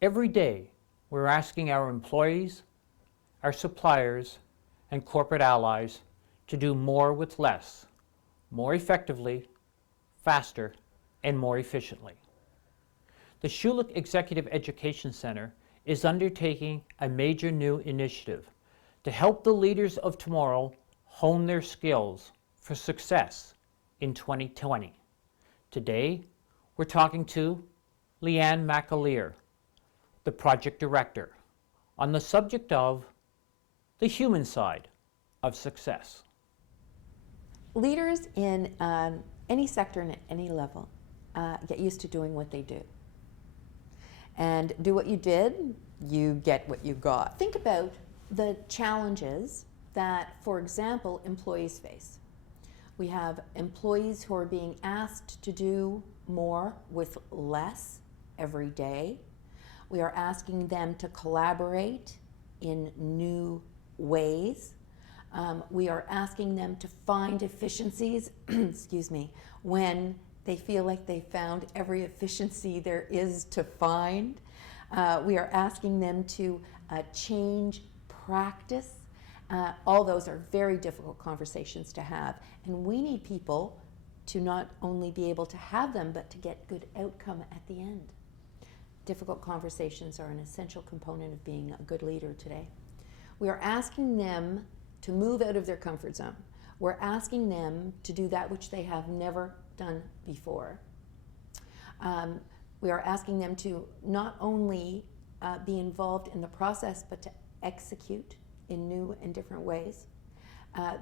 Every day, we're asking our employees, our suppliers, and corporate allies to do more with less, more effectively, faster, and more efficiently. The Schulich Executive Education Center is undertaking a major new initiative to help the leaders of tomorrow hone their skills for success in 2020. Today, we're talking to Leanne McAlear, the project director, on the subject of the human side of success. Leaders in any sector and at any level get used to doing what they do. And do what you did, you get what you got. Think about the challenges that, for example, employees face. We have employees who are being asked to do more with less every day. We are asking them to collaborate in new ways. We are asking them to find efficiencies, excuse me, when they feel like they found every efficiency there is to find. We are asking them to change practice. All those are very difficult conversations to have. And we need people to not only be able to have them, but to get good outcome at the end. Difficult conversations are an essential component of being a good leader today. We are asking them to move out of their comfort zone. We're asking them to do that which they have never done before. We are asking them to not only be involved in the process, but to execute in new and different ways.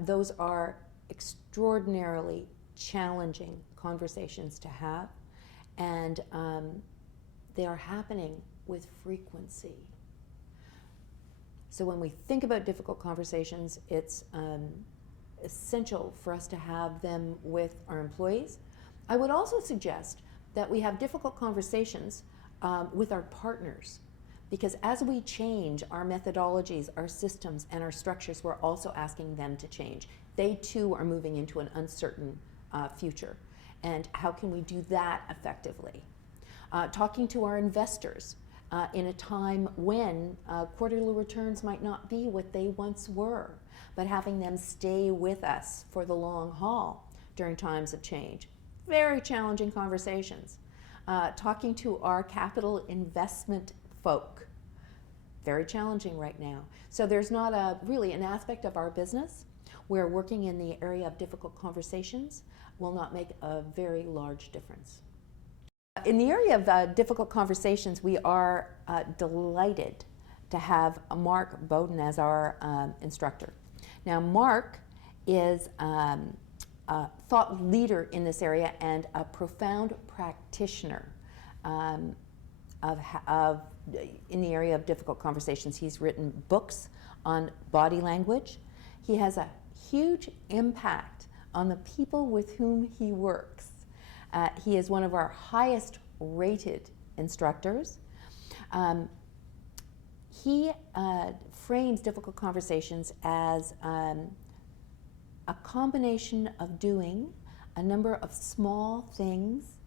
Those are extraordinarily challenging conversations to have, and they are happening with frequency. So when we think about difficult conversations, it's essential for us to have them with our employees. I would also suggest that we have difficult conversations with our partners, because as we change our methodologies, our systems, and our structures, we're also asking them to change. They too are moving into an uncertain future. And how can we do that effectively? Talking to our investors in a time when quarterly returns might not be what they once were, but having them stay with us for the long haul during times of change. Very challenging conversations. Talking to our capital investment folk. Very challenging right now. So there's not really an aspect of our business where working in the area of difficult conversations will not make a very large difference. In the area of difficult conversations, we are delighted to have Mark Bowden as our instructor. Now, Mark is a thought leader in this area and a profound practitioner in the area of difficult conversations. He's written books on body language. He has a huge impact on the people with whom he works. He is one of our highest rated instructors. He frames difficult conversations as a combination of doing a number of small things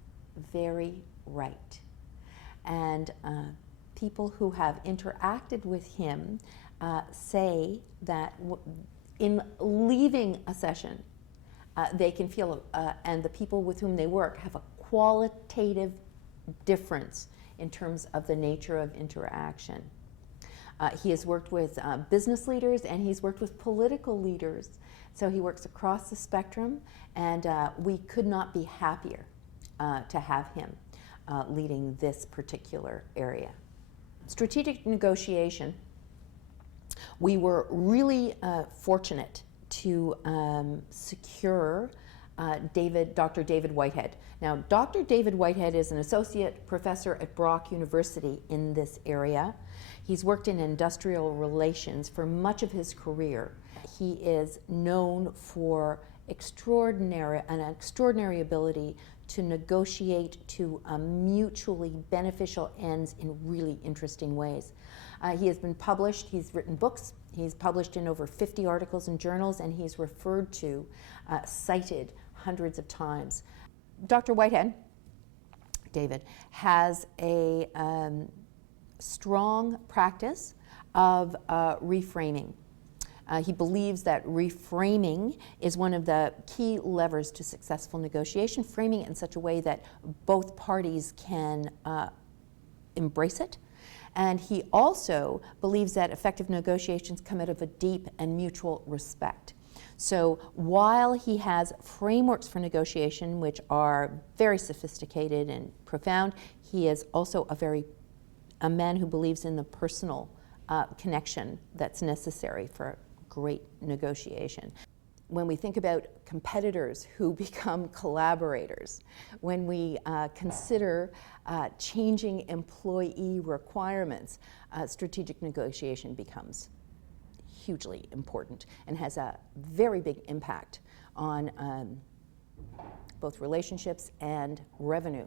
very right. And people who have interacted with him say that in leaving a session, they can feel, and the people with whom they work have a qualitative difference in terms of the nature of interaction. He has worked with business leaders, and he's worked with political leaders. So he works across the spectrum, and we could not be happier to have him leading this particular area. Strategic negotiation. We were really fortunate to secure Dr. David Whitehead. Now, Dr. David Whitehead is an associate professor at Brock University in this area. He's worked in industrial relations for much of his career. He is known for an extraordinary ability to negotiate to mutually beneficial ends in really interesting ways. He has been published, he's written books, he's published in over 50 articles in journals, and he's referred to, cited hundreds of times. Dr. Whitehead, David, has a strong practice of reframing. He believes that reframing is one of the key levers to successful negotiation, framing it in such a way that both parties can embrace it. And he also believes that effective negotiations come out of a deep and mutual respect. So while he has frameworks for negotiation which are very sophisticated and profound, he is also a man who believes in the personal connection that's necessary for great negotiation. When we think about competitors who become collaborators, when we consider changing employee requirements, strategic negotiation becomes hugely important and has a very big impact on both relationships and revenue.